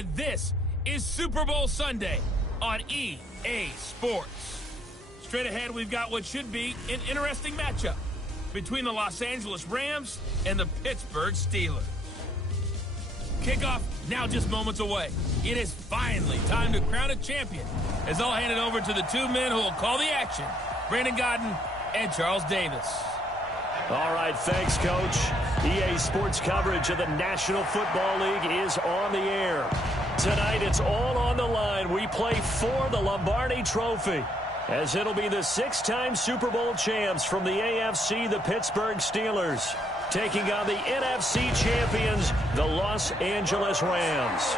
and this is Super Bowl Sunday on EA Sports. Straight ahead, we've got what should be an interesting matchup between the Los Angeles Rams and the Pittsburgh Steelers. Kickoff now just moments away. It is finally time to crown a champion, as I'll hand it over to the two men who will call the action, Brandon Godden and Charles Davis. All right, thanks, Coach. EA Sports coverage of the National Football League is on the air. Tonight, it's all on the line. We play for the Lombardi Trophy, as it'll be the six-time Super Bowl champs from the AFC, the Pittsburgh Steelers, taking on the NFC champions, the Los Angeles Rams.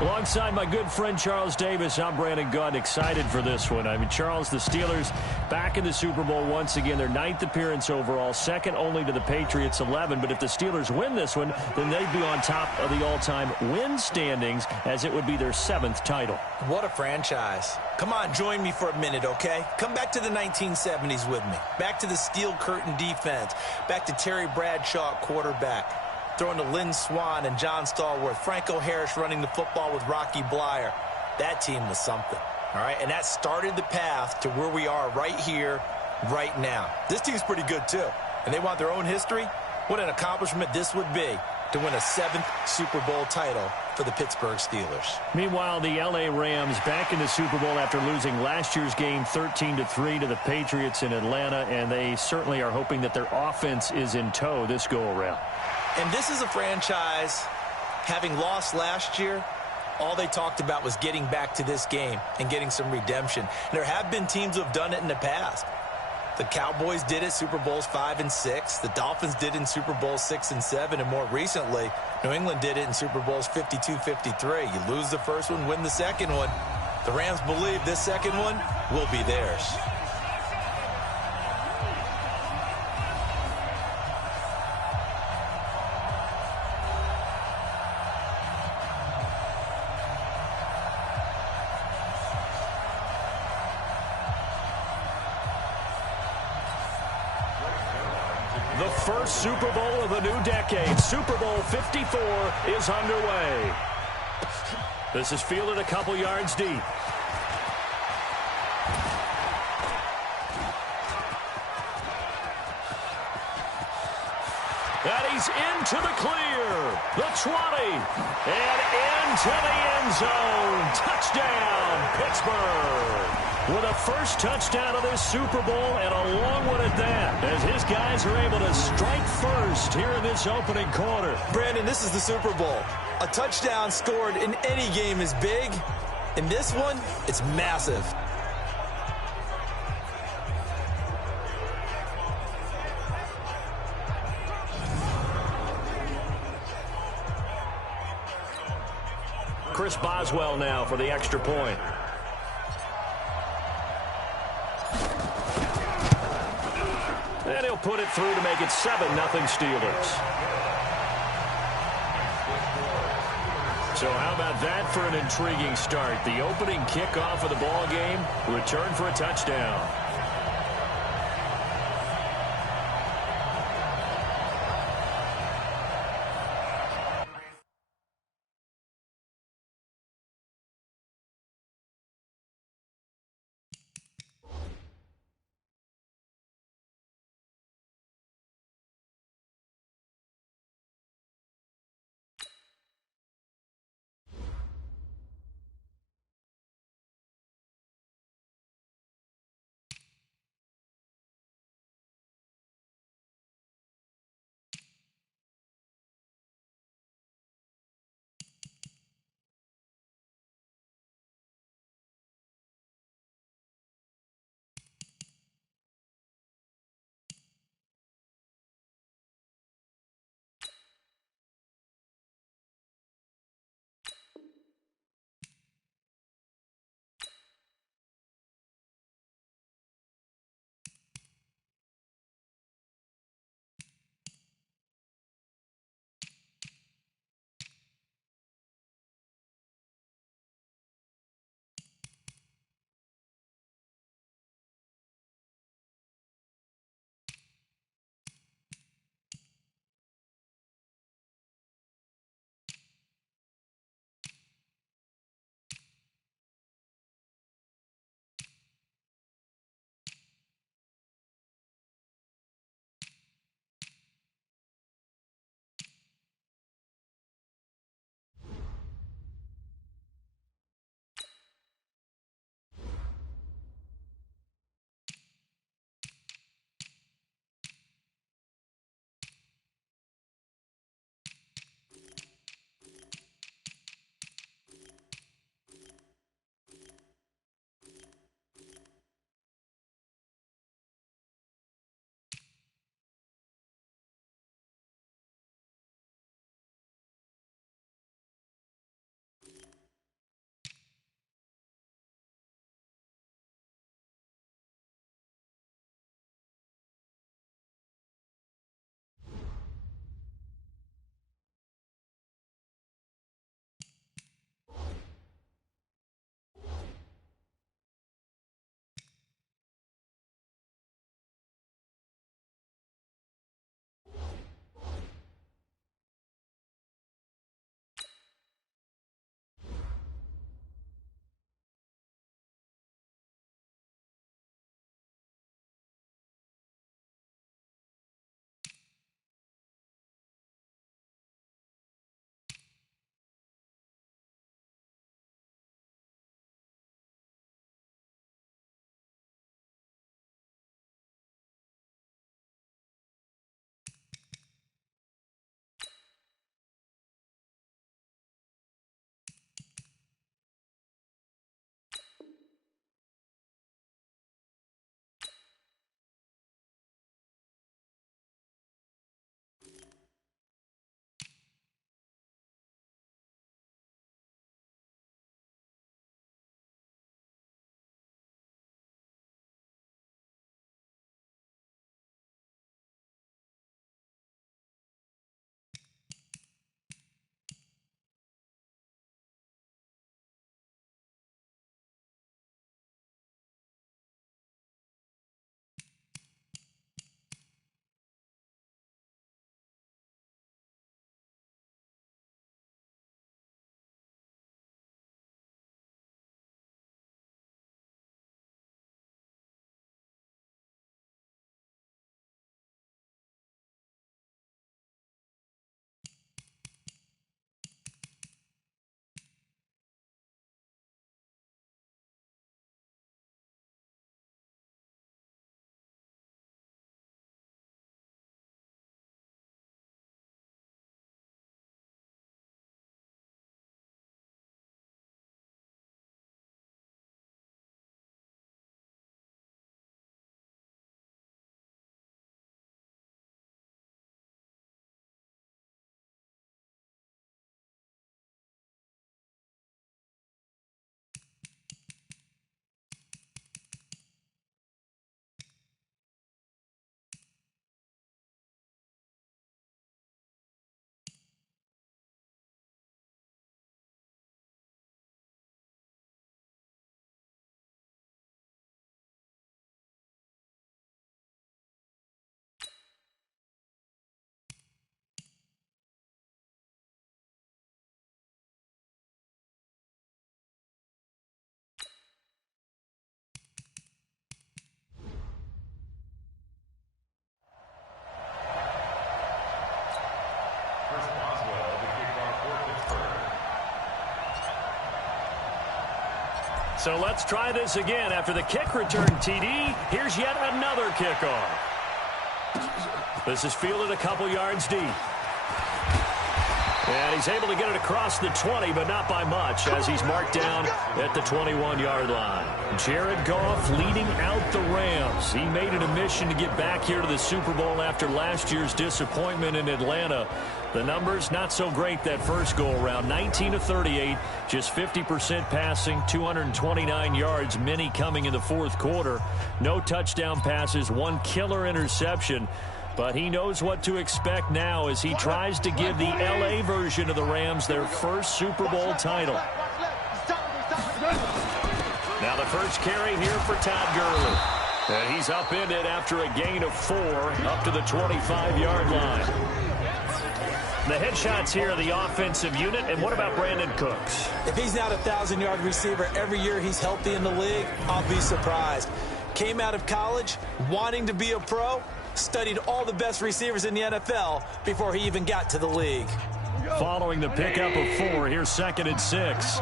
Alongside my good friend Charles Davis, I'm Brandon Gunn, excited for this one. I mean, Charles, the Steelers back in the Super Bowl once again, their 9th appearance overall, second only to the Patriots' 11. But if the Steelers win this one, then they'd be on top of the all-time win standings, as it would be their 7th title. What a franchise. Come on, join me for a minute, okay? Come back to the 1970s with me. Back to the steel curtain defense. Back to Terry Bradshaw, quarterback. Throwing to Lynn Swann and John Stallworth. Franco Harris running the football with Rocky Blyer. That team was something, all right? And that started the path to where we are right here, right now. This team's pretty good, too. And they want their own history. What an accomplishment this would be to win a 7th Super Bowl title for the Pittsburgh Steelers. Meanwhile, the L.A. Rams back in the Super Bowl after losing last year's game 13-3 to the Patriots in Atlanta, and they certainly are hoping that their offense is in tow this go-around. And this is a franchise, having lost last year, all they talked about was getting back to this game and getting some redemption. And there have been teams who have done it in the past. The Cowboys did it Super Bowls 5 and 6. The Dolphins did it in Super Bowls 6 and 7. And more recently, New England did it in Super Bowls 52-53. You lose the first one, win the second one. The Rams believe this second one will be theirs. The first Super Bowl of the new decade, Super Bowl 54, is underway. This is fielded a couple yards deep. And he's into the clear. The 20. And into the end zone. Touchdown, Pittsburgh. With a first touchdown of this Super Bowl, and a long one at that, as his guys are able to strike first here in this opening quarter. Brandon, this is the Super Bowl. A touchdown scored in any game is big. In this one, it's massive. Chris Boswell now for the extra point. And he'll put it through to make it 7-0 Steelers. So how about that for an intriguing start? The opening kickoff of the ball game, return for a touchdown. So let's try this again. After the kick return TD, here's yet another kickoff. This is fielded a couple yards deep. And he's able to get it across the 20, but not by much, as he's marked down at the 21-yard line. Jared Goff leading out the Rams. He made it a mission to get back here to the Super Bowl after last year's disappointment in Atlanta. The numbers not so great that first go-around. 19 of 38, just 50% passing, 229 yards, many coming in the fourth quarter. No touchdown passes, one killer interception. But he knows what to expect now as he tries to give the L.A. version of the Rams their first Super Bowl title. Now the first carry here for Todd Gurley. And he's upended after a gain of 4 up to the 25-yard line. The headshots here are the offensive unit. And what about Brandon Cooks? If he's not a 1,000-yard receiver every year he's healthy in the league, I'll be surprised. Came out of college wanting to be a pro. Studied all the best receivers in the NFL before he even got to the league. Following the pickup of 4, here's 2nd and 6.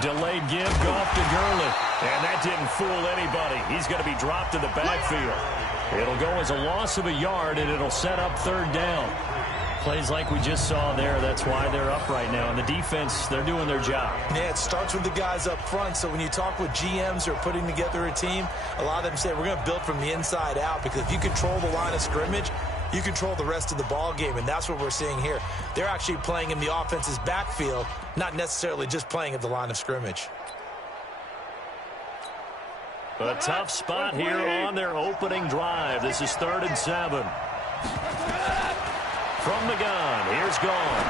Delayed give, Goff to Gurley. And that didn't fool anybody. He's going to be dropped in the backfield. It'll go as a loss of a yard, and it'll set up 3rd down. Plays like we just saw there, that's why they're up right now. And the defense, they're doing their job. Yeah, it starts with the guys up front. So when you talk with GMs who are putting together a team, a lot of them say we're going to build from the inside out, because if you control the line of scrimmage, you control the rest of the ball game, and that's what we're seeing here. They're actually playing in the offense's backfield, not necessarily just playing at the line of scrimmage. A tough spot here on their opening drive. This is 3rd and 7. From the gun, here's Goff.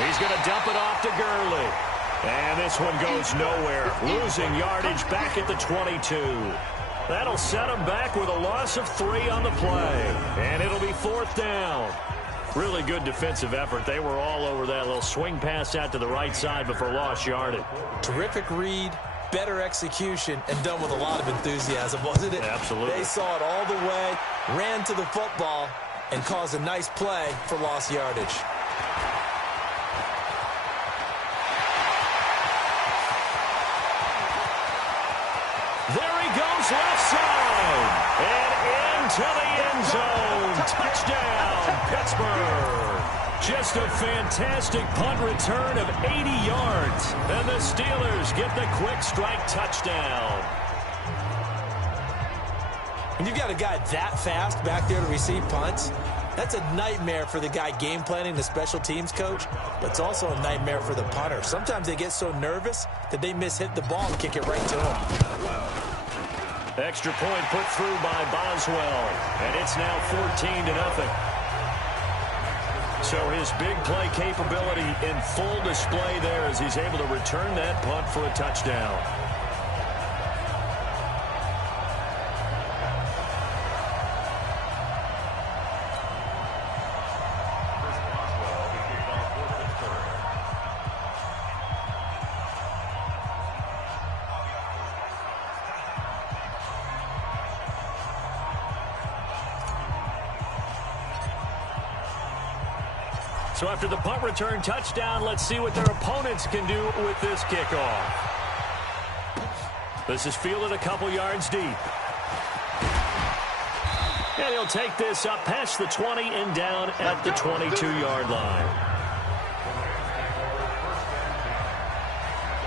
He's going to dump it off to Gurley. And this one goes nowhere. Losing yardage back at the 22. That'll set him back with a loss of 3 on the play. And it'll be 4th down. Really good defensive effort. They were all over that little swing pass out to the right side before lost yardage. Terrific read, better execution, and done with a lot of enthusiasm, wasn't it? Absolutely. They saw it all the way, ran to the football, and caused a nice play for lost yardage. There he goes left side. And into the end zone. Touchdown, Pittsburgh. Just a fantastic punt return of 80 yards. And the Steelers get the quick strike touchdown. When you've got a guy that fast back there to receive punts, that's a nightmare for the guy game planning, the special teams coach, but it's also a nightmare for the punter. Sometimes they get so nervous that they hit the ball and kick it right to him. Extra point put through by Boswell, and it's now 14-0. So his big play capability in full display there as he's able to return that punt for a touchdown. So after the punt return touchdown, let's see what their opponents can do with this kickoff. This is fielded a couple yards deep. And he'll take this up past the 20 and down at the 22-yard line.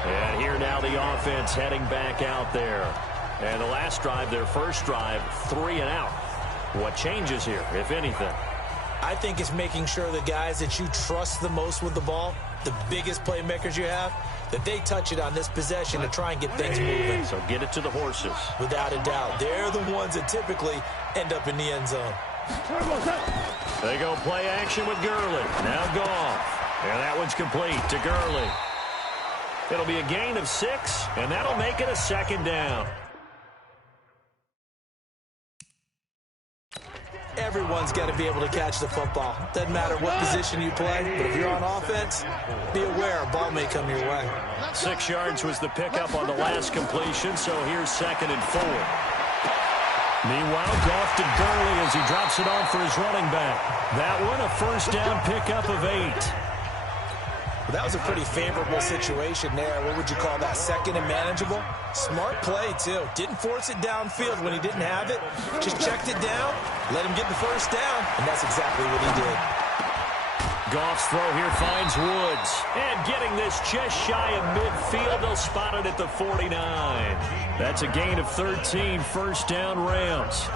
And here now the offense heading back out there. And the last drive, their first drive, 3 and out. What changes here, if anything? I think it's making sure the guys that you trust the most with the ball, the biggest playmakers you have, that they touch it on this possession to try and get things moving. So get it to the horses. Without a doubt. They're the ones that typically end up in the end zone. They go play action with Gurley. Now Goff. And that one's complete to Gurley. It'll be a gain of 6, and that'll make it a 2nd down. Everyone's got to be able to catch the football. Doesn't matter what position you play, but if you're on offense, be aware a ball may come your way. 6 yards was the pickup on the last completion, so here's 2nd and 4. Meanwhile, Goff to Gurley as he drops it off for his running back. That one, a first down pickup of 8. Well, that was a pretty favorable situation there. What would you call that? Second and manageable? Smart play, too. Didn't force it downfield when he didn't have it. Just checked it down, let him get the first down, and that's exactly what he did. Goff's throw here finds Woods. And getting this just shy of midfield, they'll spot it at the 49. That's a gain of 13, first down Rams.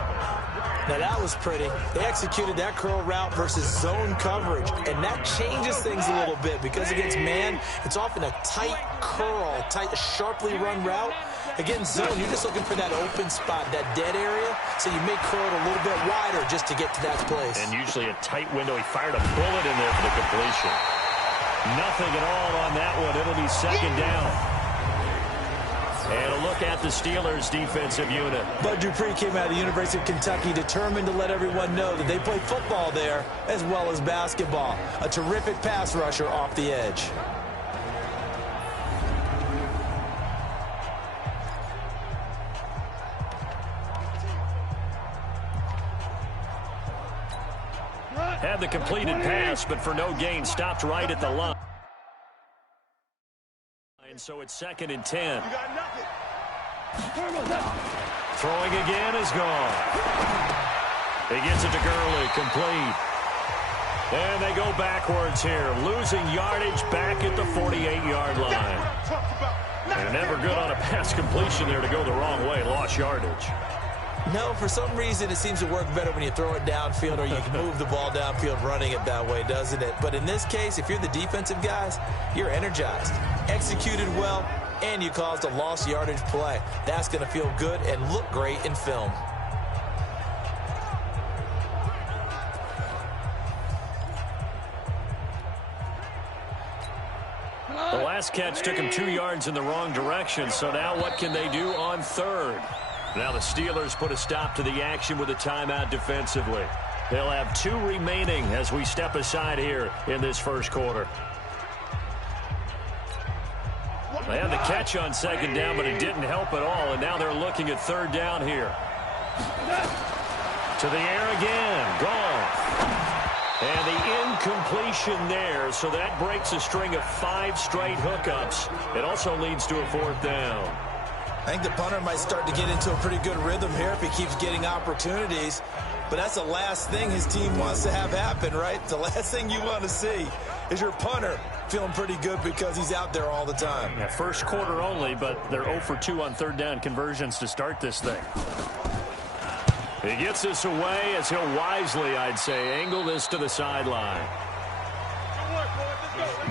Now, that was pretty. They executed that curl route versus zone coverage, and that changes things a little bit because against man, it's often a tight curl, sharply run route. Against zone, you're just looking for that open spot, that dead area, so you may curl it a little bit wider just to get to that place. And usually a tight window. He fired a bullet in there for the completion. Nothing at all on that one. It'll be second down. And a look at the Steelers' defensive unit. Bud Dupree came out of the University of Kentucky determined to let everyone know that they play football there as well as basketball. A terrific pass rusher off the edge. Had the completed pass, but for no gain, stopped right at the line. And so it's second and 10. Throwing again is gone. He gets it to Gurley, complete. And they go backwards here, losing yardage back at the 48-yard line. They're never good on a pass completion there to go the wrong way, lost yardage. No, for some reason it seems to work better when you throw it downfield or you can move the ball downfield running it that way, doesn't it? But in this case, if you're the defensive guys, you're energized, executed well, and you caused a lost yardage play. That's going to feel good and look great in film. The last catch took him 2 yards in the wrong direction, so now what can they do on third? Now the Steelers put a stop to the action with a timeout defensively. They'll have 2 remaining as we step aside here in this first quarter. They had the catch on second down, but it didn't help at all, and now they're looking at third down here. To the air again. Gone. And the incompletion there, so that breaks a string of 5 straight hookups. It also leads to a fourth down. I think the punter might start to get into a pretty good rhythm here if he keeps getting opportunities. But that's the last thing his team wants to have happen, right? The last thing you want to see is your punter feeling pretty good because he's out there all the time. Yeah, first quarter only, but they're 0 for 2 on third down conversions to start this thing. He gets this away as he'll wisely, I'd say, angle this to the sideline.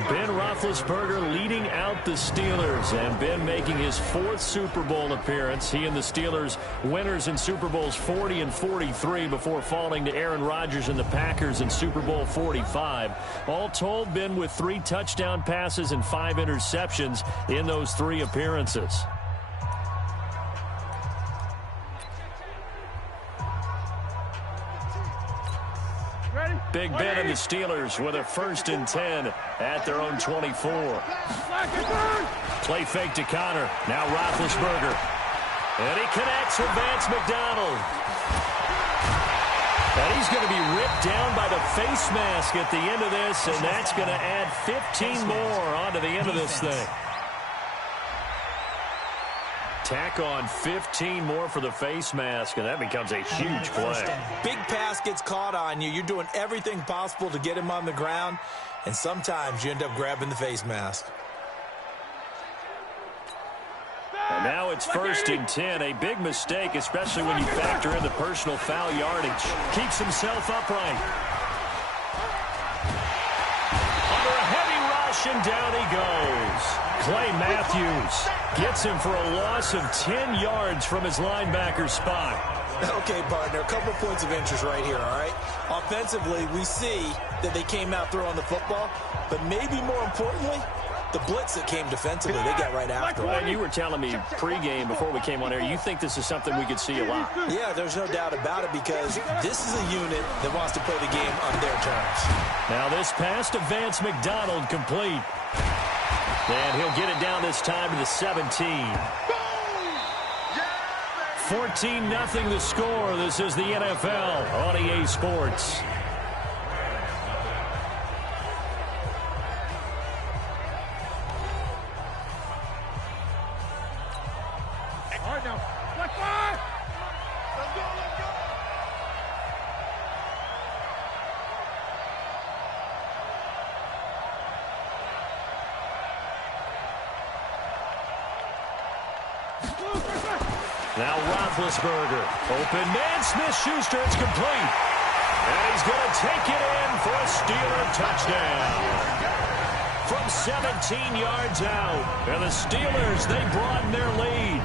Ben Roethlisberger leading out the Steelers, and Ben making his 4th Super Bowl appearance. He and the Steelers winners in Super Bowls 40 and 43 before falling to Aaron Rodgers and the Packers in Super Bowl 45. All told, Ben with 3 touchdown passes and 5 interceptions in those 3 appearances. Big Ben and the Steelers with a 1st and 10 at their own 24. Play fake to Connor. Now Roethlisberger. And he connects with Vance McDonald. And he's going to be ripped down by the face mask at the end of this, and that's going to add 15 more onto the end of this thing. Tack on 15 more for the face mask, and that becomes a huge play. Big pass gets caught on you. You're doing everything possible to get him on the ground, and sometimes you end up grabbing the face mask. And now it's 1st and 10. A big mistake, especially when you factor in the personal foul yardage. Keeps himself upright. Under a heavy rush, and down he goes. Clay Matthews gets him for a loss of 10 yards from his linebacker spot. Okay, partner, a couple points of interest right here, all right? Offensively, we see that they came out throwing the football, but maybe more importantly, the blitz that came defensively, they got right after it. And you were telling me pregame before we came on air, you think this is something we could see a lot. Yeah, there's no doubt about it because this is a unit that wants to play the game on their terms. Now this pass to Vance McDonald complete. And he'll get it down this time to the 17. 14-0 the score. This is the NFL on EA Sports. Now Roethlisberger. Open man. Smith-Schuster. It's complete. And he's going to take it in for a Steeler touchdown. From 17 yards out. And the Steelers, they broaden their lead.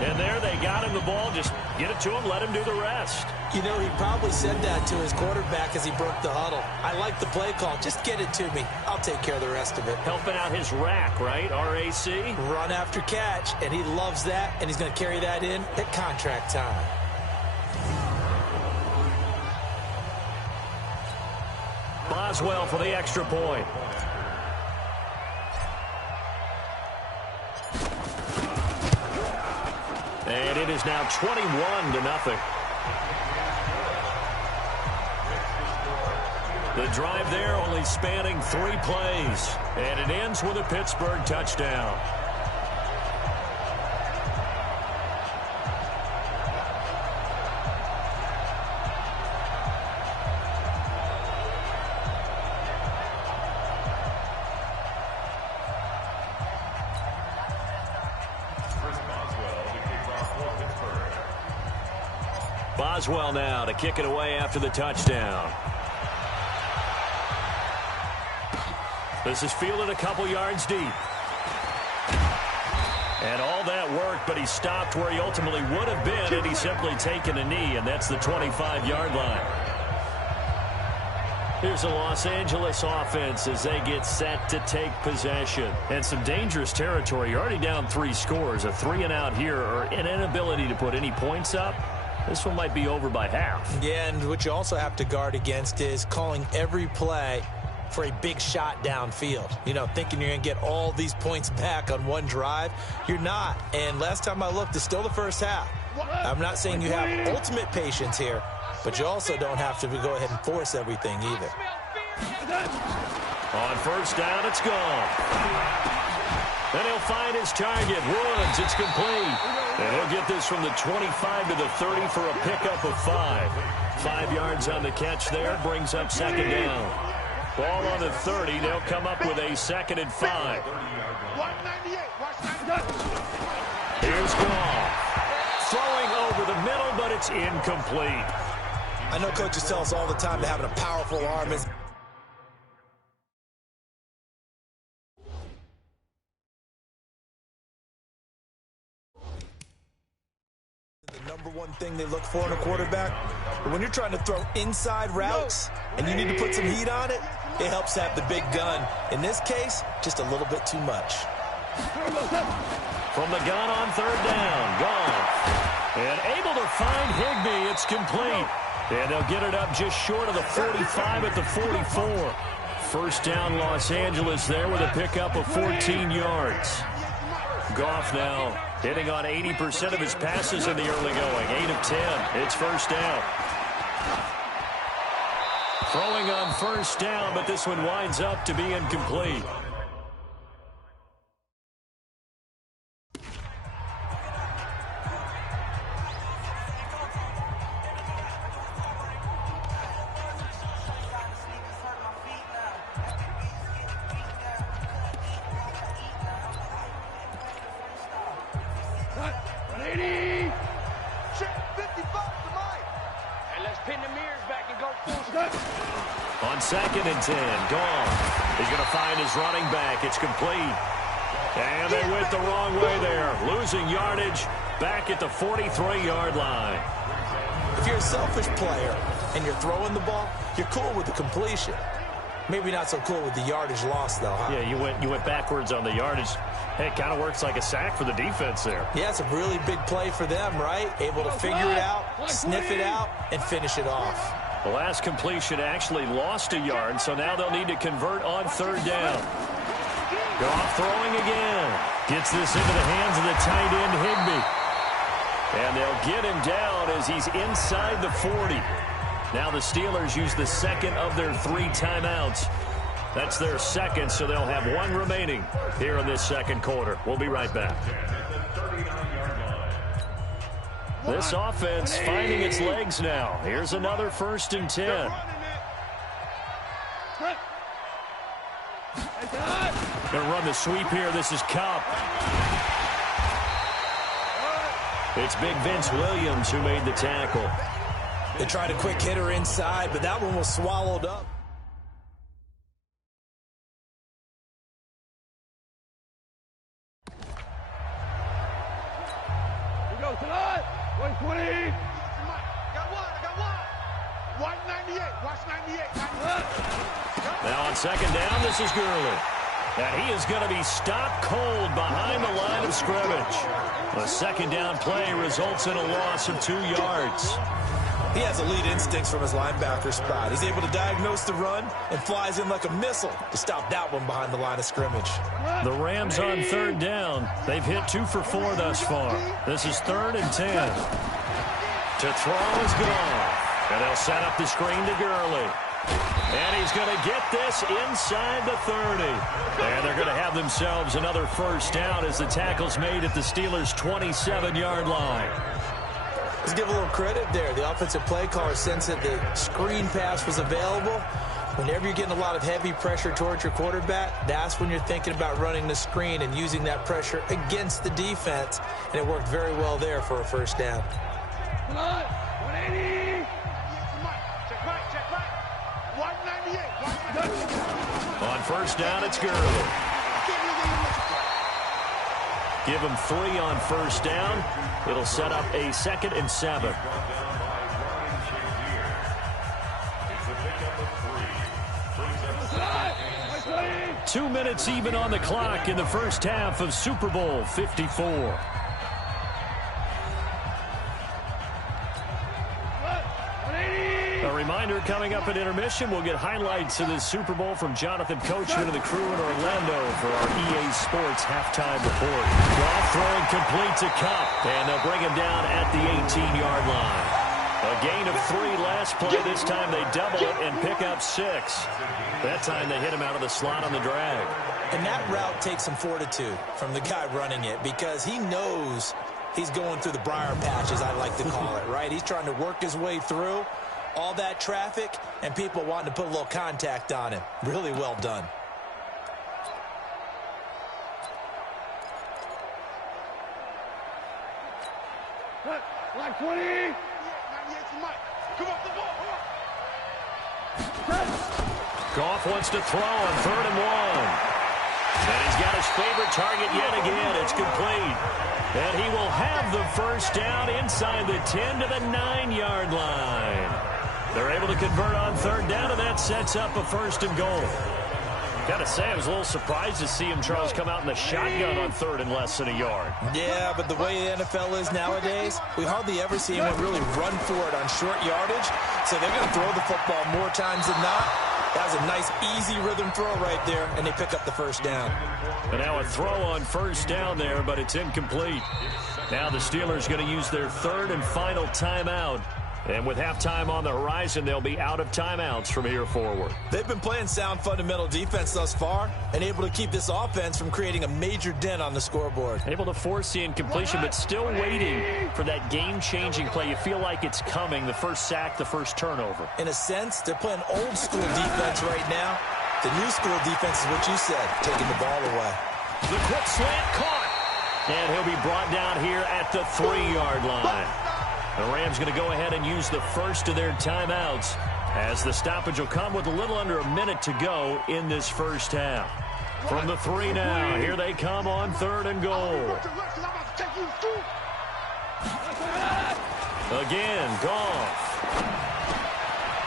And there they got him the ball. Just get it to him, let him do the rest. You know, he probably said that to his quarterback as he broke the huddle. I like the play call. Just get it to me. I'll take care of the rest of it. Helping out his rack, right? R-A-C? Run after catch, and he loves that, and he's going to carry that in at contract time. Boswell for the extra point. And it is now 21-0. The drive there only spanning 3 plays. And it ends with a Pittsburgh touchdown. Boswell now to kick it away after the touchdown. This is fielded a couple yards deep. And all that work, but he stopped where he ultimately would have been had he simply taken a knee, and that's the 25-yard line. Here's the Los Angeles offense as they get set to take possession. And some dangerous territory. You're already down 3 scores. A 3-and-out here, or an inability to put any points up. This one might be over by half. Yeah, and what you also have to guard against is calling every play for a big shot downfield. You know, thinking you're going to get all these points back on one drive. You're not. And last time I looked, it's still the first half. I'm not saying you have ultimate patience here, but you also don't have to go ahead and force everything either. On first down, it's gone. Then he'll find his target. Woods, it's complete. And he'll get this from the 25 to the 30 for a pickup of 5. 5 yards on the catch there, brings up second down. Ball on the 30, they'll come up with a 2nd and 5. Here's Goff. Throwing over the middle, but it's incomplete. I know coaches tell us all the time that having a powerful arm is #1 thing they look for in a quarterback. But when you're trying to throw inside routes and you need to put some heat on it, it helps have the big gun. In this case, just a little bit too much. From the gun on 3rd down, Goff. And able to find Higbee, it's complete. And they'll get it up just short of the 45 at the 44. First down, Los Angeles there with a pickup of 14 yards. Goff now hitting on 80% of his passes in the early going. 8 of 10. It's first down. Throwing on first down, but this one winds up to be incomplete. On 2nd and 10, Goff. He's going to find his running back. It's complete. And they went the wrong way there. Losing yardage back at the 43-yard line. If you're a selfish player and you're throwing the ball, you're cool with the completion. Maybe not so cool with the yardage loss, though, huh? Yeah, you went backwards on the yardage. Hey, it kind of works like a sack for the defense there. Yeah, it's a really big play for them, right? Able to figure it out, sniff it out, and finish it off. The last completion actually lost a yard, so now they'll need to convert on 3rd down. Goff throwing again. Gets this into the hands of the tight end, Higbee. And they'll get him down as he's inside the 40. Now the Steelers use the 2nd of their 3 timeouts. That's their 2nd, so they'll have 1 remaining here in this 2nd quarter. We'll be right back. This offense finding its legs now. Here's another 1st and 10. Going to run the sweep here. This is Cup. It's big Vince Williams who made the tackle. They tried a quick hitter inside, but that one was swallowed up. We go tonight. 120. Got one. 198. Watch 98. Now on second down, this is Gurley. And he is going to be stopped cold behind the line of scrimmage. A second down play results in a loss of 2 yards. He has elite instincts from his linebacker spot. He's able to diagnose the run and flies in like a missile to stop that one behind the line of scrimmage. The Rams on third down. They've hit 2 for 4 thus far. This is 3rd and 10. To throw is gone. And they'll set up the screen to Gurley. And he's going to get this inside the 30. And they're going to have themselves another first down as the tackle's made at the Steelers' 27-yard line. Let's give a little credit there. The offensive play caller sensed that the screen pass was available. Whenever you're getting a lot of heavy pressure towards your quarterback, that's when you're thinking about running the screen and using that pressure against the defense. And it worked very well there for a first down. 180. On first down, it's Gurley. Give him 3 on first down. It'll set up a 2nd and 7. Two minutes even on the clock in the first half of Super Bowl 54. A reminder, coming up at intermission, we'll get highlights of this Super Bowl from Jonathan Coachman and the crew in Orlando for our EA Sports halftime report. Goff throwing complete to Kupp, and they'll bring him down at the 18-yard line. A gain of 3 last play. This time they double it and pick up 6. That time they hit him out of the slot on the drag. And that route takes some fortitude from the guy running it because he knows he's going through the briar patches, I like to call it, right? He's trying to work his way through all that traffic and people wanting to put a little contact on him. Really well done. Like 20. Goff wants to throw on 3rd and 1. And he's got his favorite target yet again. It's complete. And he will have the first down inside the 10 to the 9-yard line. They're able to convert on 3rd down, and that sets up a 1st and goal. Gotta say, I was a little surprised to see him, Charles, come out in the shotgun on 3rd and less than a yard. Yeah, but the way the NFL is nowadays, we hardly ever see anyone really run for it on short yardage. So they're going to throw the football more times than not. That was a nice, easy rhythm throw right there, and they pick up the first down. And now a throw on first down there, but it's incomplete. Now the Steelers going to use their 3rd and final timeout. And with halftime on the horizon, they'll be out of timeouts from here forward. They've been playing sound fundamental defense thus far and able to keep this offense from creating a major dent on the scoreboard. Able to force the incompletion, but still waiting for that game-changing play. You feel like it's coming, the first sack, the first turnover. In a sense, they're playing old-school defense right now. The new school defense is what you said, taking the ball away. The quick slant caught. And he'll be brought down here at the 3-yard line. The Rams going to go ahead and use the first of their timeouts as the stoppage will come with a little under a minute to go in this first half. From the 3 now, here they come on 3rd and goal. Again, Goff.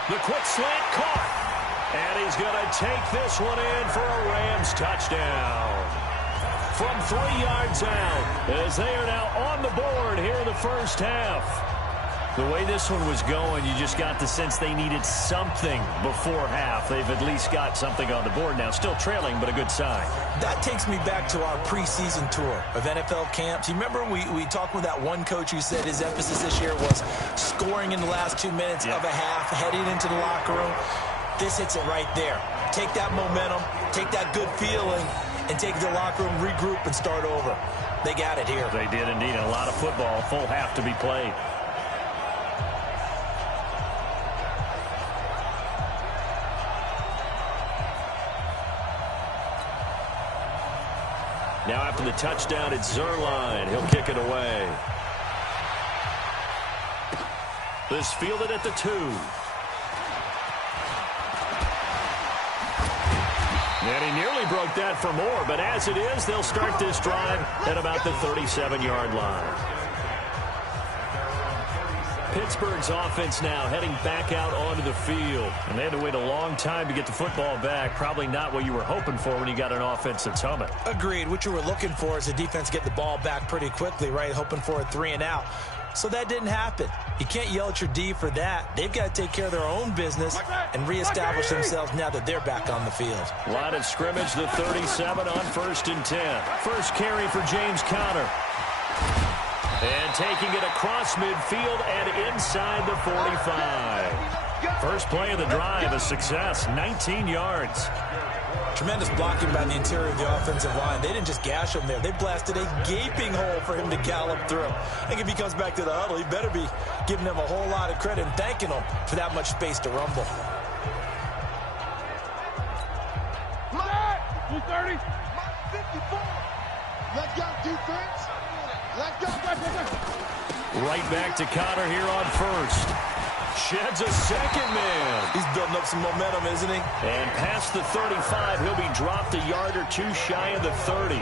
The quick slant caught. And he's going to take this one in for a Rams touchdown. From 3 yards out, as they are now on the board here in the first half. The way this one was going, you just got the sense they needed something before half. They've at least got something on the board now. Still trailing, but a good sign. That takes me back to our preseason tour of NFL camps. You remember we talked with that one coach who said his emphasis this year was scoring in the last 2 minutes of a half, heading into the locker room. This hits it right there. Take that momentum, take that good feeling, and take it to the locker room, regroup, and start over. They got it here. They did indeed. A lot of football, full half to be played. Now after the touchdown, it's Zerline. He'll kick it away. This fielded at the 2. And he nearly broke that for more, but as it is, they'll start this drive at about the 37-yard line. Pittsburgh's offense now heading back out onto the field. And they had to wait a long time to get the football back. Probably not what you were hoping for when you got an offense that's humming. Agreed. What you were looking for is the defense get the ball back pretty quickly, right? Hoping for a 3 and out. So that didn't happen. You can't yell at your D for that. They've got to take care of their own business and reestablish themselves now that they're back on the field. Line of scrimmage, the 37 on 1st and 10. First carry for James Conner. And taking it across midfield and inside the 45. First play of the drive, a success, 19 yards. Tremendous blocking by the interior of the offensive line. They didn't just gash him there. They blasted a gaping hole for him to gallop through. I think if he comes back to the huddle, he better be giving them a whole lot of credit and thanking them for that much space to rumble. 230. 54. Let's go, defense. Let's go. Right back to Conner here on 1st. Sheds a second man. He's building up some momentum, isn't he? And past the 35, he'll be dropped a yard or 2 shy of the 30.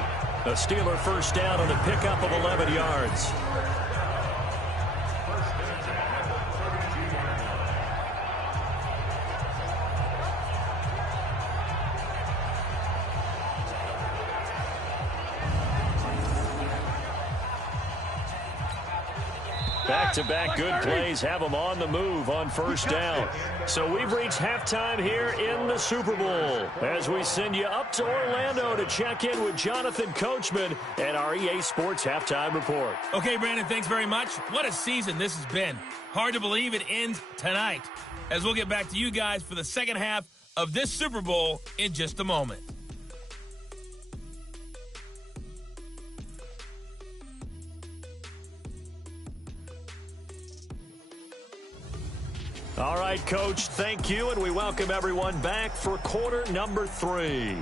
A Steeler first down on a pickup of 11 yards. Back-to-back good plays have them on the move on 1st down. So we've reached halftime here in the Super Bowl as we send you up to Orlando to check in with Jonathan Coachman and our EA Sports Halftime Report. Okay, Brandon, thanks very much. What a season this has been. Hard to believe it ends tonight, as we'll get back to you guys for the second half of this Super Bowl in just a moment. All right, Coach, thank you, and we welcome everyone back for quarter number 3.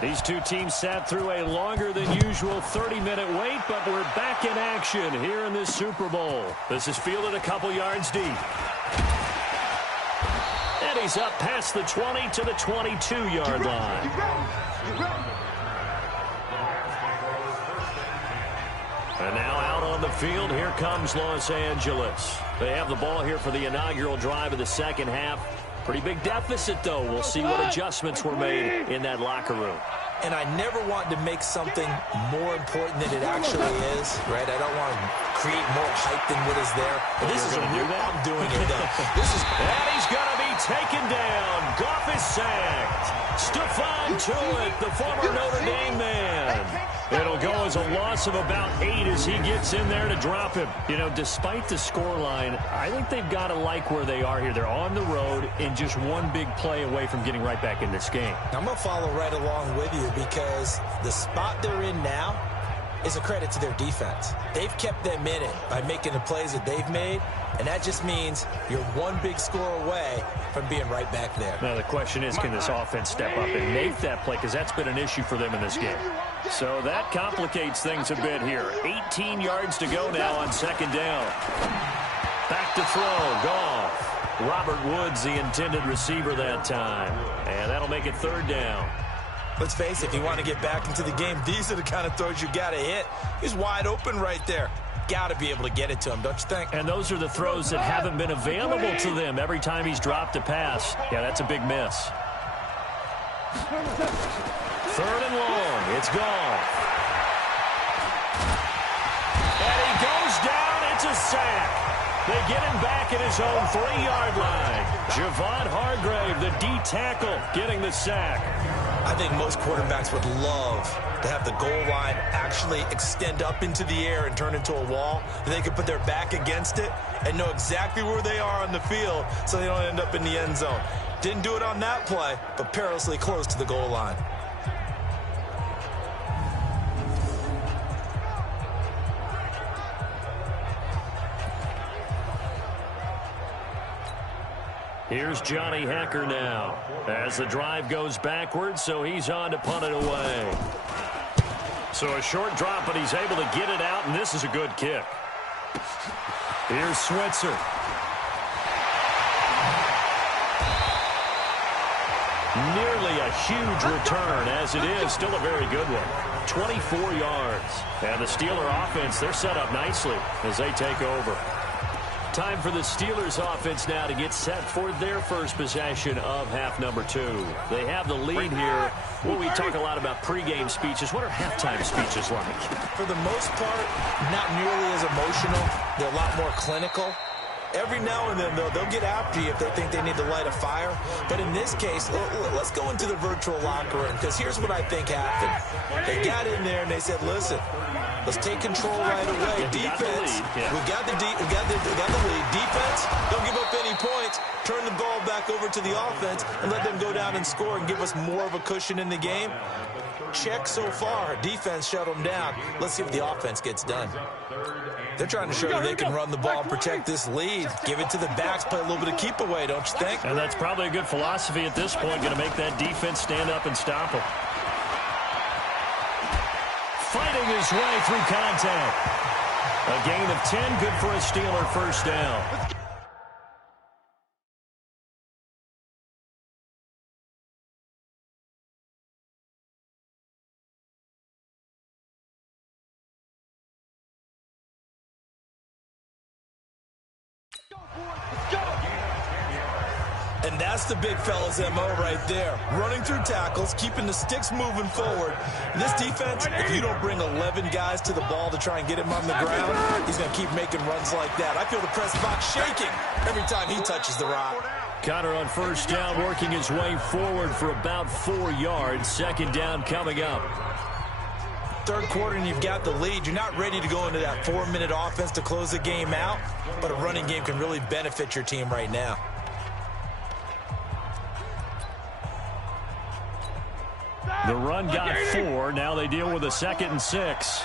These two teams sat through a longer than usual 30-minute wait, but we're back in action here in this Super Bowl. This is fielded a couple yards deep. And he's up past the 20 to the 22-yard line. And now out on the field, here comes Los Angeles. They have the ball here for the inaugural drive of the second half. Pretty big deficit, though. We'll see what adjustments were made in that locker room. And I never want to make something more important than it actually is, right? I don't want to create more hype than what is there. But this is I'm doing it, though. And he's going to be taken down. Goff is sacked. Stephon Tuitt, the former Notre Dame man. It'll go as a loss of about 8 as he gets in there to drop him. You know, despite the scoreline, I think they've got to like where they are here. They're on the road and just one big play away from getting right back in this game. I'm going to follow right along with you because the spot they're in now is a credit to their defense. They've kept them in it by making the plays that they've made, and that just means you're one big score away from being right back there. Now the question is, can this offense step up and make that play? Because that's been an issue for them in this game. So that complicates things a bit here. 18 yards to go now on second down. Back to throw. Goff. Robert Woods, the intended receiver that time. And that'll make it third down. Let's face it, if you want to get back into the game, these are the kind of throws you got to hit. He's wide open right there. Got to be able to get it to him, don't you think? And those are the throws that haven't been available to them every time he's dropped a pass. Yeah, that's a big miss. Third and long. It's gone. And he goes down. It's a sack. They get him back at his own 3-yard line. Javon Hargrave, the D tackle, getting the sack. I think most quarterbacks would love to have the goal line actually extend up into the air and turn into a wall. And they could put their back against it and know exactly where they are on the field so they don't end up in the end zone. Didn't do it on that play, but perilously close to the goal line. Here's Johnny Hekker now as the drive goes backwards, so he's on to punt it away. So a short drop, but he's able to get it out, and this is a good kick. Here's Switzer. Nearly a huge return, as it is still a very good one. 24 yards. And the Steeler offense, they're set up nicely as they take over. Time for the Steelers offense now to get set for their first possession of half number 2. They have the lead here. Well, we talk a lot about pregame speeches. What are halftime speeches like? For the most part, not nearly as emotional. They're a lot more clinical. Every now and then, they'll get after you if they think they need to light a fire. But in this case, let's go into the virtual locker room, because here's what I think happened. They got in there and they said, listen, let's take control right away. Defense, we got the lead. Defense, don't give up any points. Turn the ball back over to the offense and let them go down and score and give us more of a cushion in the game. Check so far. Defense shut them down. Let's see if the offense gets done. They're trying to show you they can run the ball and protect this lead. Give it to the backs, play a little bit of keep away, don't you think? And that's probably a good philosophy at this point, going to make that defense stand up and stop them. Fighting his way through contact. A gain of 10, good for a Steeler first down. And that's the big fella's MO right there. Running through tackles, keeping the sticks moving forward. And this defense, if you don't bring 11 guys to the ball to try and get him on the ground, he's going to keep making runs like that. I feel the press box shaking every time he touches the rock. Connor on first down, working his way forward for about 4 yards. Second down coming up. Third quarter and you've got the lead. You're not ready to go into that 4-minute offense to close the game out, but a running game can really benefit your team right now. The run got 4. Now they deal with a 2nd and 6.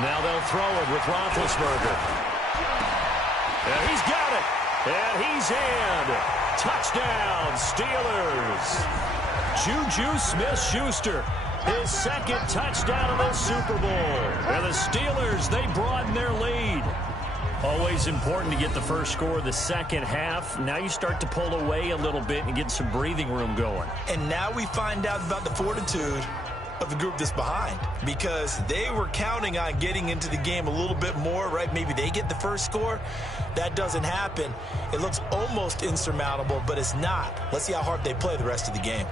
Now they'll throw it with Roethlisberger. And he's got it. And he's in. Touchdown, Steelers. Juju Smith-Schuster, his second touchdown of the Super Bowl. And the Steelers, they broaden their lead. Always important to get the first score of the second half. Now you start to pull away a little bit and get some breathing room going. And now we find out about the fortitude of the group that's behind, because they were counting on getting into the game a little bit more, right? Maybe they get the first score. That doesn't happen. It looks almost insurmountable, but it's not. Let's see how hard they play the rest of the game.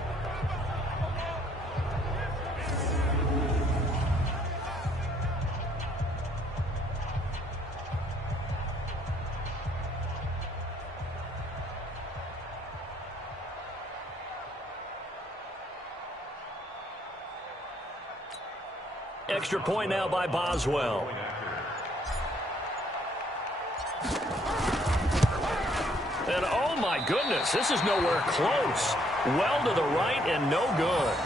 Extra point now by Boswell. And oh my goodness, this is nowhere close. Well to the right and no good.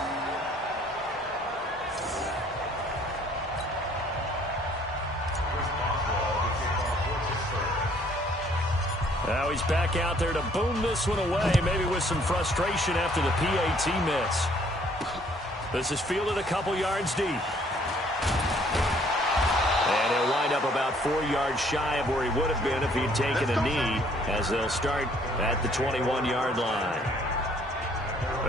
Now he's back out there to boom this one away, maybe with some frustration after the PAT miss. This is fielded a couple yards deep. And he'll wind up about 4 yards shy of where he would have been if he had taken a knee, as they'll start at the 21-yard line.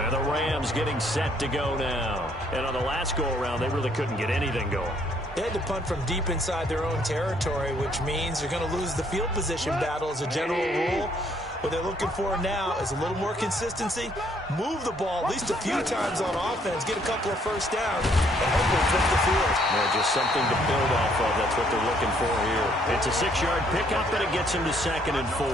And the Rams getting set to go now. And on the last go-around, they really couldn't get anything going. They had to punt from deep inside their own territory, which means they're going to lose the field position battle as a general rule. What they're looking for now is a little more consistency, move the ball at least a few times on offense, get a couple of first downs, and hopefully flip the field. Yeah, just something to build off of. That's what they're looking for here. It's a 6-yard pickup, but it gets him to 2nd and 4.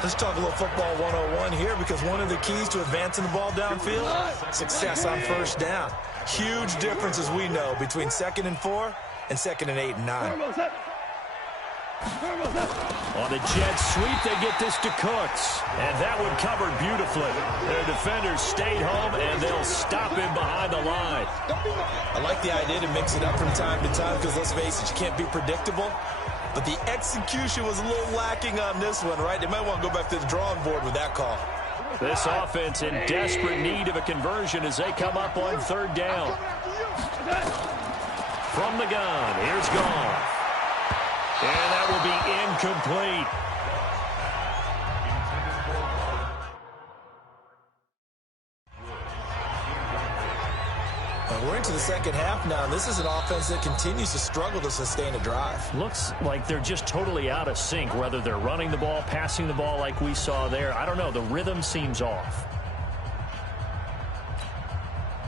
Let's talk a little football 101 here, because one of the keys to advancing the ball downfield, success on first down. Huge difference, as we know, between 2nd and 4 and 2nd and 8 and 9. On the jet sweep, they get this to Cooks. And that one covered beautifully. Their defenders stayed home, and they'll stop him behind the line. I like the idea to mix it up from time to time, because let's face it, you can't be predictable. But the execution was a little lacking on this one, right? They might want to go back to the drawing board with that call. This offense in desperate need of a conversion as they come up on 3rd down. From the gun, here's Goff. And that will be incomplete. We're into the second half now. This is an offense that continues to struggle to sustain a drive. Looks like they're just totally out of sync, whether they're running the ball, passing the ball like we saw there. I don't know. The rhythm seems off.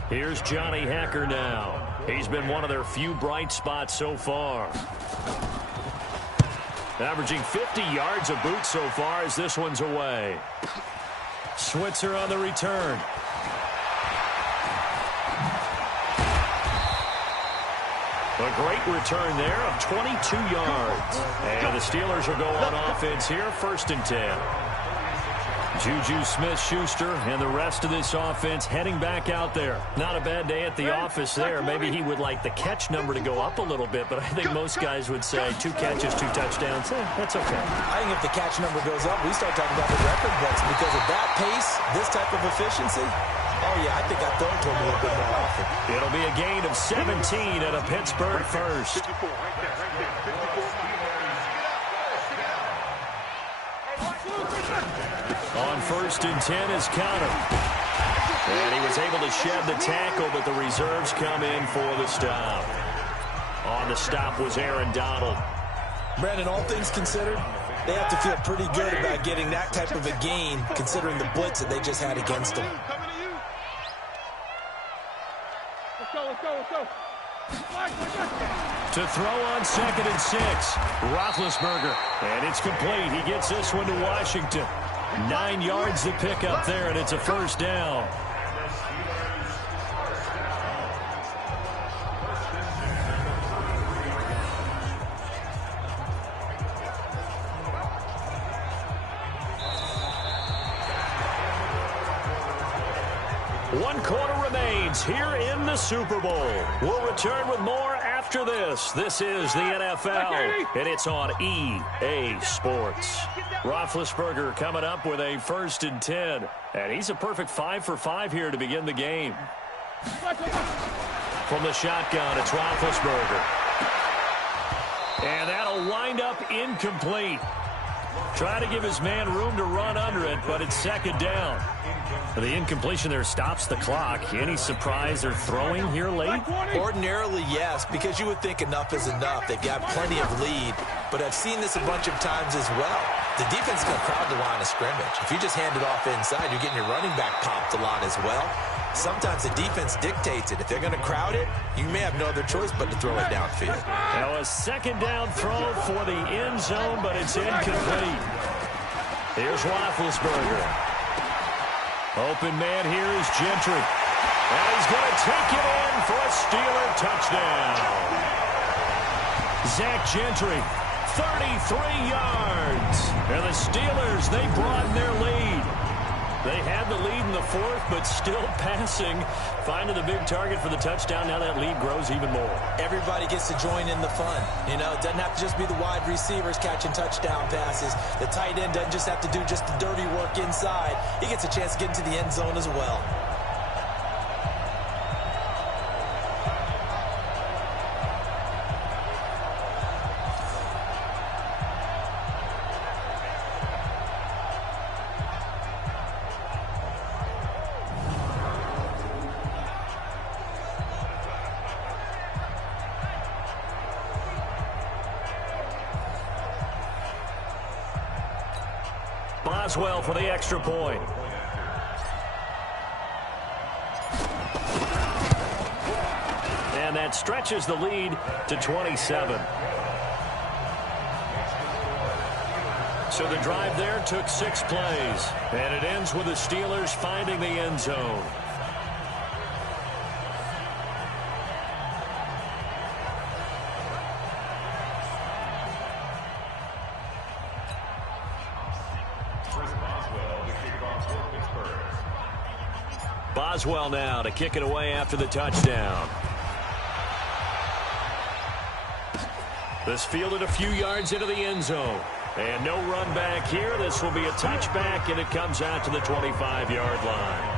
Here's Johnny Hacker now. He's been one of their few bright spots so far. Averaging 50 yards a boot so far as this one's away. Switzer on the return. A great return there of 22 yards. And the Steelers will go on offense here, 1st and 10. Juju Smith-Schuster and the rest of this offense heading back out there. Not a bad day at the office there. Maybe he would like the catch number to go up a little bit, but I think most guys would say 2 catches, 2 touchdowns. That's okay. I think if the catch number goes up, we start talking about the record books, because at that pace, this type of efficiency, oh yeah, I think I'd throw it to him a little bit more often. It'll be a gain of 17 at a Pittsburgh first. On 1st and 10 is Conner. And he was able to shed the tackle, but the reserves come in for the stop. On the stop was Aaron Donald. Brandon, all things considered, they have to feel pretty good about getting that type of a gain, considering the blitz that they just had against them. Let's go. To throw on 2nd and 6, Roethlisberger. And it's complete. He gets this one to Washington. 9 yards to pick up there, and it's a 1st down. One quarter remains here in the Super Bowl. We'll return with more after after this. This is the NFL, and it's on EA Sports. Roethlisberger coming up with a 1st and 10, and he's a perfect 5 for 5 here to begin the game. From the shotgun, it's Roethlisberger. And that'll wind up incomplete. Try to give his man room to run under it, but it's 2nd down. The incompletion there stops the clock. Any surprise they're throwing here late? Ordinarily, yes, because you would think enough is enough. They've got plenty of lead, but I've seen this a bunch of times as well. The defense is going to crowd the line of scrimmage. If you just hand it off inside, you're getting your running back popped a lot as well. Sometimes the defense dictates it. If they're going to crowd it, you may have no other choice but to throw it downfield. Now a 2nd down throw for the end zone, but it's incomplete. Here's Roethlisberger. Open man here is Gentry. And he's going to take it in for a Steeler touchdown. Zach Gentry, 33 yards. And the Steelers, they broaden their lead. They had the lead in the 4th, but still passing. Finding the big target for the touchdown. Now that lead grows even more. Everybody gets to join in the fun. You know, it doesn't have to just be the wide receivers catching touchdown passes. The tight end doesn't just have to do just the dirty work inside. He gets a chance to get into the end zone as well. Boswell for the extra point. And that stretches the lead to 27. So the drive there took 6 plays. And it ends with the Steelers finding the end zone. Boswell now to kick it away after the touchdown. This fielded a few yards into the end zone. And no run back here. This will be a touchback, and it comes out to the 25-yard line.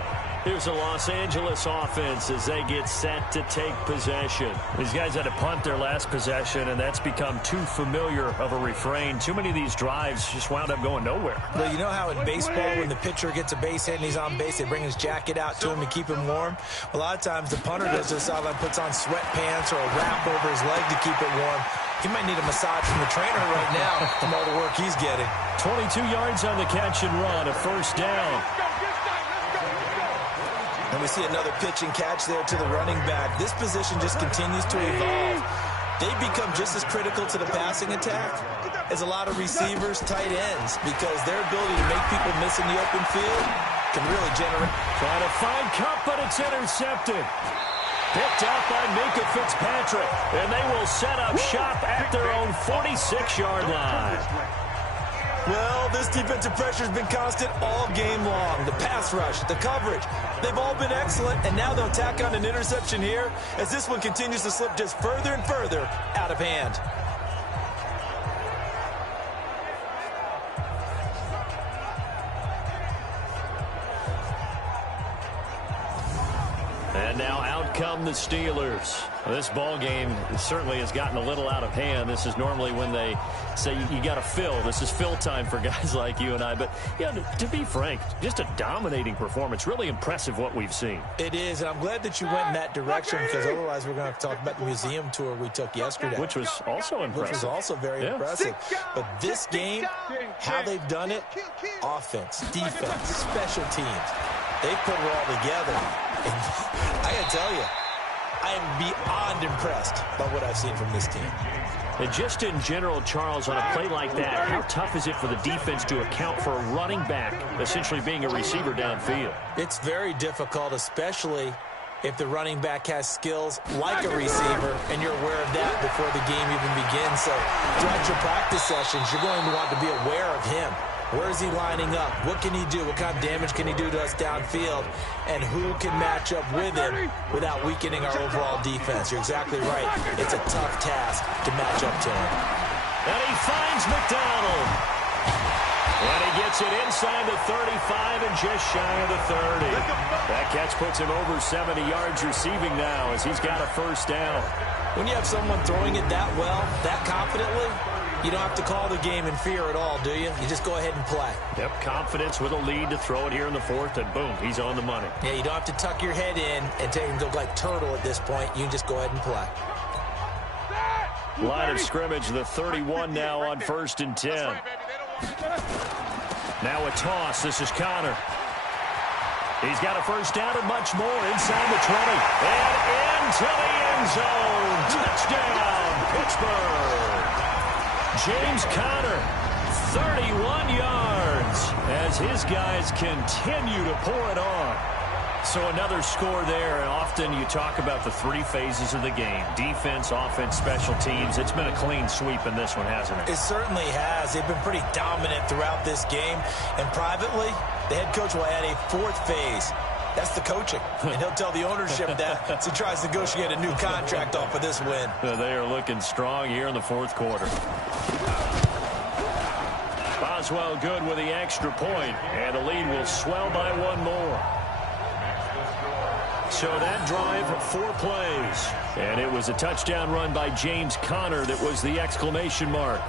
Here's the Los Angeles offense as they get set to take possession. These guys had to punt their last possession, and that's become too familiar of a refrain. Too many of these drives just wound up going nowhere. Well, you know how in baseball, when the pitcher gets a base hit and he's on base, they bring his jacket out to him to keep him warm? A lot of times the punter does this sideline, puts on sweatpants or a wrap over his leg to keep it warm. He might need a massage from the trainer right now from all the work he's getting. 22 yards on the catch and run, a 1st down. And we see another pitch and catch there to the running back. This position just continues to evolve. They become just as critical to the passing attack as a lot of receivers, tight ends, because their ability to make people miss in the open field can really generate. Trying to find Cup, but it's intercepted. Picked out by Minka Fitzpatrick, and they will set up shop at their own 46-yard line. Well, this defensive pressure has been constant all game long. The pass rush, the coverage, they've all been excellent, and now they'll tack on an interception here as this one continues to slip just further and further out of hand. And now out come the Steelers. Well, this ball game certainly has gotten a little out of hand. This is normally when they say you got to fill. This is fill time for guys like you and I. But, yeah, to be frank, just a dominating performance. Really impressive what we've seen. It is, and I'm glad that you went in that direction because otherwise we're going to have to talk about the museum tour we took yesterday. Which was also impressive. Which was also very impressive. But this game, how they've done it, offense, defense, special teams, they've put it all together. And I got to tell you, I am beyond impressed by what I've seen from this team. And just in general, Charles, on a play like that, how tough is it for the defense to account for a running back essentially being a receiver downfield? It's very difficult, especially if the running back has skills like a receiver and you're aware of that before the game even begins. So throughout your practice sessions, you're going to want to be aware of him. Where is he lining up? What can he do? What kind of damage can he do to us downfield? And who can match up with him without weakening our overall defense? You're exactly right. It's a tough task to match up to him. And he finds McDonald. And he gets it inside the 35 and just shy of the 30. That catch puts him over 70 yards receiving now as he's got a first down. When you have someone throwing it that well, that confidently, you don't have to call the game in fear at all, do you? You just go ahead and play. Yep, confidence with a lead to throw it here in the fourth, and boom, he's on the money. Yeah, you don't have to tuck your head in and take and go like turtle at this point. You can just go ahead and play. Line of scrimmage, the 31 now on 1st and 10. Now a toss. This is Connor. He's got a first down and much more inside the 20. And into the end zone. Touchdown, Pittsburgh. James Conner, 31 yards as his guys continue to pour it on. So another score there, and often you talk about the three phases of the game. Defense, offense, special teams. It's been a clean sweep in this one, hasn't it? It certainly has. They've been pretty dominant throughout this game. And privately, the head coach will add a fourth phase. That's the coaching. And he'll tell the ownership that as he tries to negotiate a new contract off of this win. They are looking strong here in the fourth quarter. Boswell good with the extra point, and the lead will swell by one more. So that drive, 4 plays. And it was a touchdown run by James Conner that was the exclamation mark.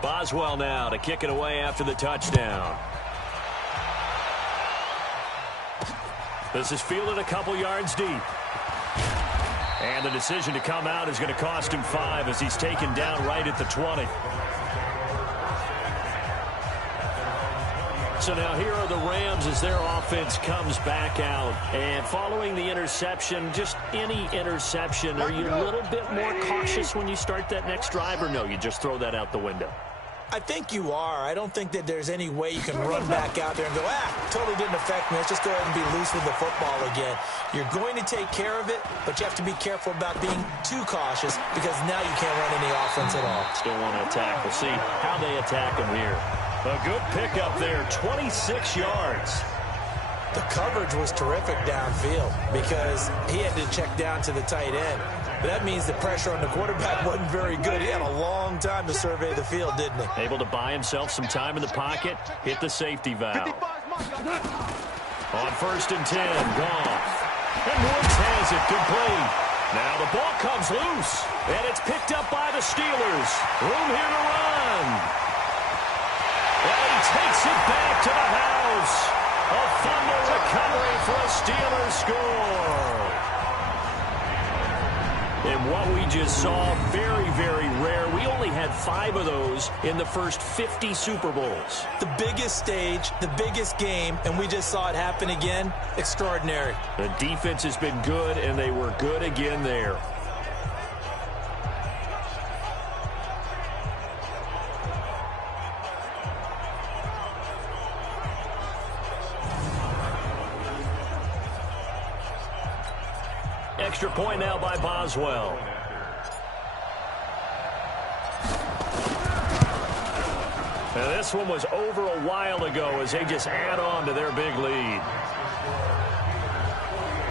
Boswell now to kick it away after the touchdown. This is fielded a couple yards deep. And the decision to come out is going to cost him 5 as he's taken down right at the 20. So now here are the Rams as their offense comes back out. And following the interception, just any interception, are you a little bit more cautious when you start that next drive, or no, you just throw that out the window? I think you are. I don't think that there's any way you can run back out there and go, totally didn't affect me. Let's just go ahead and be loose with the football again. You're going to take care of it, but you have to be careful about being too cautious because now you can't run any offense at all. Still want to attack. We'll see how they attack him here. A good pickup there, 26 yards. The coverage was terrific downfield because he had to check down to the tight end. But that means the pressure on the quarterback wasn't very good. He had a long time to survey the field, didn't he? Able to buy himself some time in the pocket, hit the safety valve. On 1st and 10, Goff. And Woods has it complete. Now the ball comes loose, and it's picked up by the Steelers. Room here to run. And he takes it back to the house. A fumble recovery for a Steelers score. And what we just saw, very, very rare. We only had 5 of those in the first 50 Super Bowls. The biggest stage, the biggest game, and we just saw it happen again. Extraordinary. The defense has been good, and they were good again there. Extra point now by Boswell. Now this one was over a while ago as they just add on to their big lead.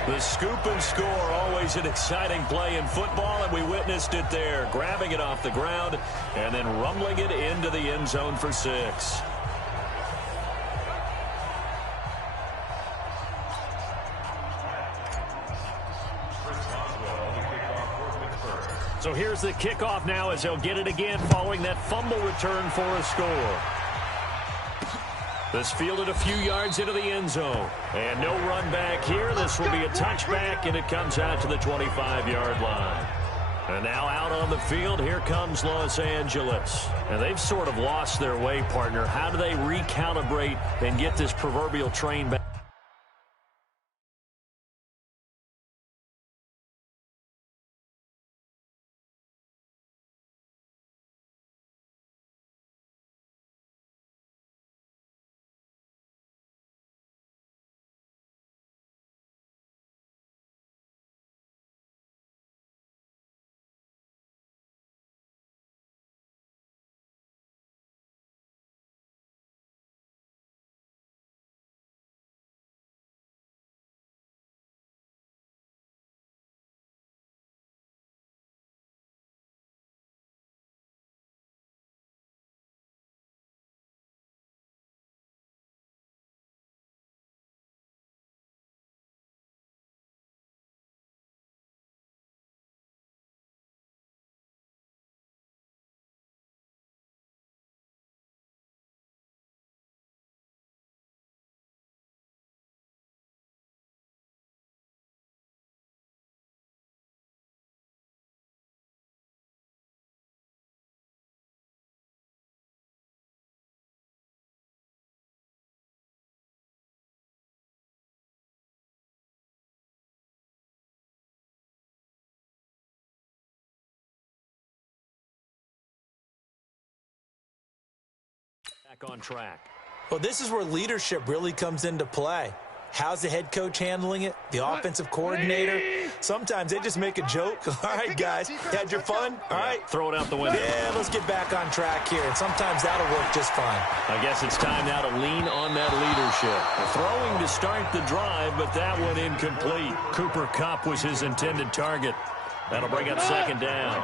The scoop and score, always an exciting play in football, and we witnessed it there, grabbing it off the ground and then rumbling it into the end zone for 6. So here's the kickoff now as they'll get it again following that fumble return for a score. This fielded a few yards into the end zone. And no run back here. This will be a touchback, and it comes out to the 25-yard line. And now out on the field, here comes Los Angeles. And they've sort of lost their way, partner. How do they recalibrate and get this proverbial train back? back on track. Well, this is where leadership really comes into play. How's the head coach handling it? The offensive coordinator? Sometimes they just make a joke. All right, guys, you had your fun? All right. Throw it out the window. Yeah, let's get back on track here, and sometimes that'll work just fine. I guess it's time now to lean on that leadership. Throwing to start the drive, but that one incomplete. Cooper Kupp was his intended target. That'll bring up second down.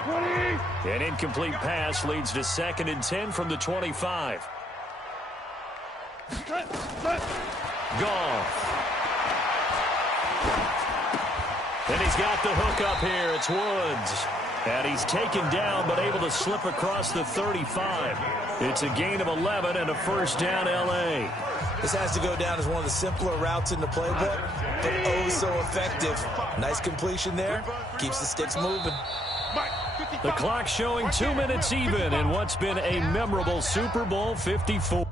An incomplete pass leads to 2nd and 10 from the 25. Goff. And he's got the hook up here. It's Woods. And he's taken down but able to slip across the 35. It's a gain of 11 and a first down L.A. This has to go down as one of the simpler routes in the playbook, but oh so effective. Nice completion there. Keeps the sticks moving. The clock showing 2 minutes even in what's been a memorable Super Bowl 54.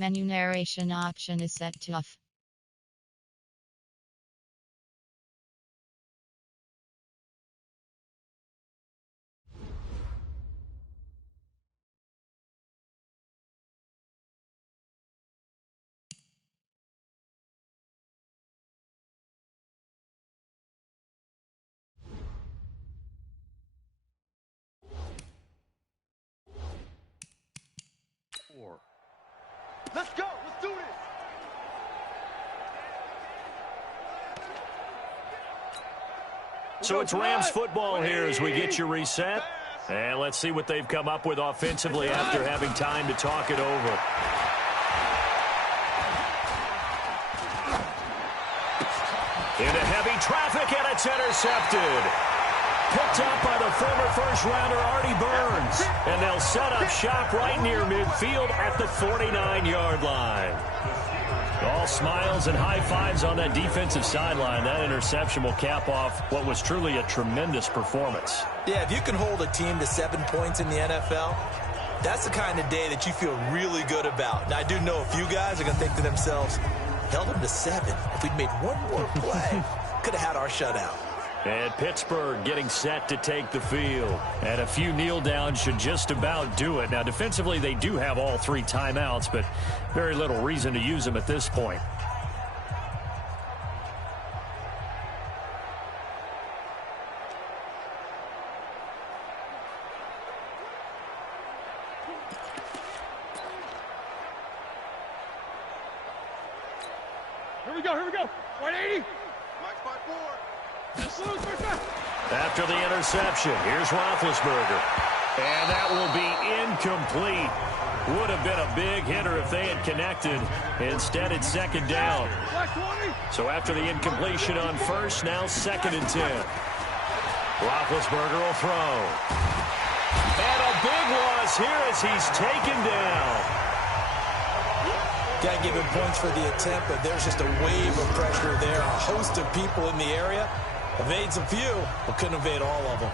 Menu narration option is set to off. Let's go. Let's do this. So it's Rams football here as we get you reset. And let's see what they've come up with offensively after having time to talk it over. Into heavy traffic, and it's intercepted. Picked up by the former first-rounder Artie Burns. And they'll set up shop right near midfield at the 49-yard line. All smiles and high fives on that defensive sideline. That interception will cap off what was truly a tremendous performance. Yeah, if you can hold a team to 7 points in the NFL, that's the kind of day that you feel really good about. Now, I do know a few guys are going to think to themselves, held them to 7. If we'd made one more play, could have had our shutout. And Pittsburgh getting set to take the field. And a few kneel downs should just about do it. Now, defensively, they do have all 3 timeouts, but very little reason to use them at this point. Here we go. Here we go. 180. After the interception, here's Roethlisberger. And that will be incomplete. Would have been a big hitter if they had connected. Instead, it's second down. So after the incompletion on first, now 2nd and 10. Roethlisberger will throw. And a big loss here as he's taken down. Got to give him points for the attempt, but there's just a wave of pressure there. A host of people in the area. Evades a few, but couldn't evade all of them.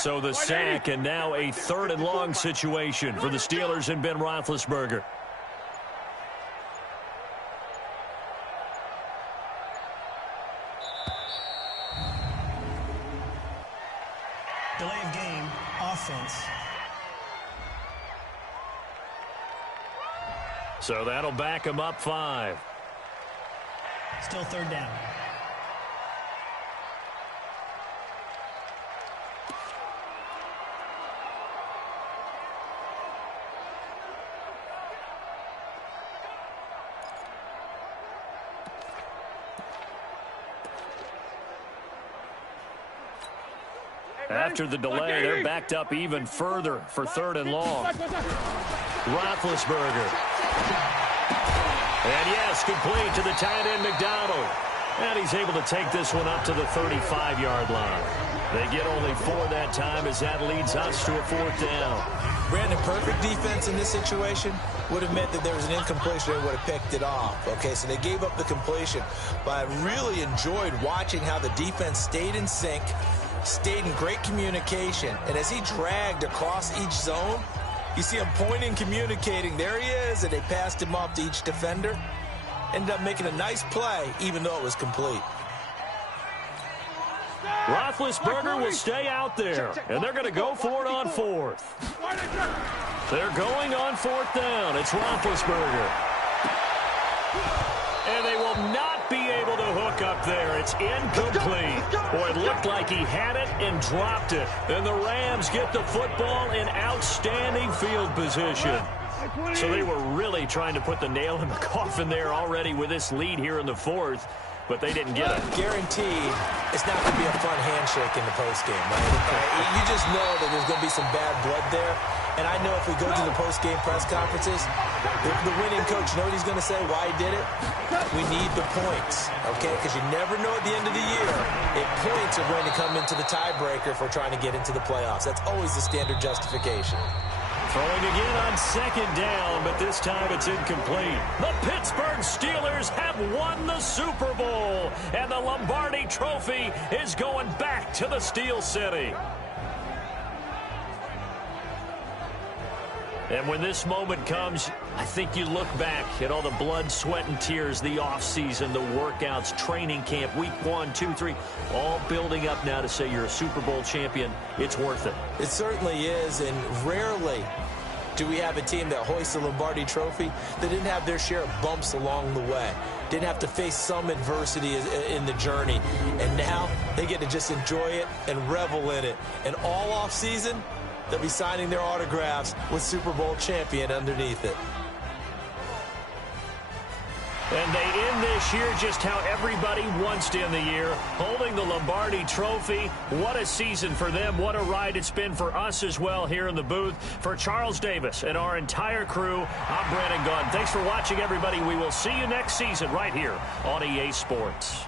So the sack, and now a 3rd and long situation for the Steelers and Ben Roethlisberger. Delay of game, offense. So that'll back him up 5. Still 3rd down. After the delay, they're backed up even further for 3rd and long. Roethlisberger. And yes, complete to the tight end McDonald. And he's able to take this one up to the 35-yard line. They get only 4 that time as that leads us to a 4th down. Brandon, perfect defense in this situation would have meant that there was an incompletion and would have picked it off. Okay, so they gave up the completion. But I really enjoyed watching how the defense stayed in sync, stayed in great communication. And as he dragged across each zone, you see him pointing, communicating. There he is, and they passed him off to each defender. Ended up making a nice play, even though it was complete. Roethlisberger will stay out there, and they're going to go for it on 4th. They're going on 4th down. It's Roethlisberger. And they will not be able to hook up there. It's incomplete. Boy, it looked like he had it and dropped it. And the Rams get the football in outstanding field position. So they were really trying to put the nail in the coffin there already with this lead here in the 4th. But they didn't get it. Guaranteed, it's not going to be a fun handshake in the postgame, right? You just know that there's going to be some bad blood there. And I know if we go to the postgame press conferences, the winning coach, you know what he's going to say, why he did it? We need the points, okay? Because you never know at the end of the year if points are going to come into the tiebreaker if we're trying to get into the playoffs. That's always the standard justification. Throwing again on 2nd down, but this time it's incomplete. The Pittsburgh Steelers have won the Super Bowl, and the Lombardi Trophy is going back to the Steel City. And when this moment comes, I think you look back at all the blood, sweat, and tears, the offseason, the workouts, training camp, week 1, 2, 3, all building up now to say you're a Super Bowl champion. It's worth it. It certainly is, and rarely do we have a team that hoists the Lombardi Trophy that didn't have their share of bumps along the way, didn't have to face some adversity in the journey, and now they get to just enjoy it and revel in it. And all offseason, they'll be signing their autographs with Super Bowl champion underneath it. And they end this year just how everybody wants to end the year, holding the Lombardi Trophy. What a season for them. What a ride it's been for us as well here in the booth. For Charles Davis and our entire crew, I'm Brandon Gunn. Thanks for watching, everybody. We will see you next season right here on EA Sports.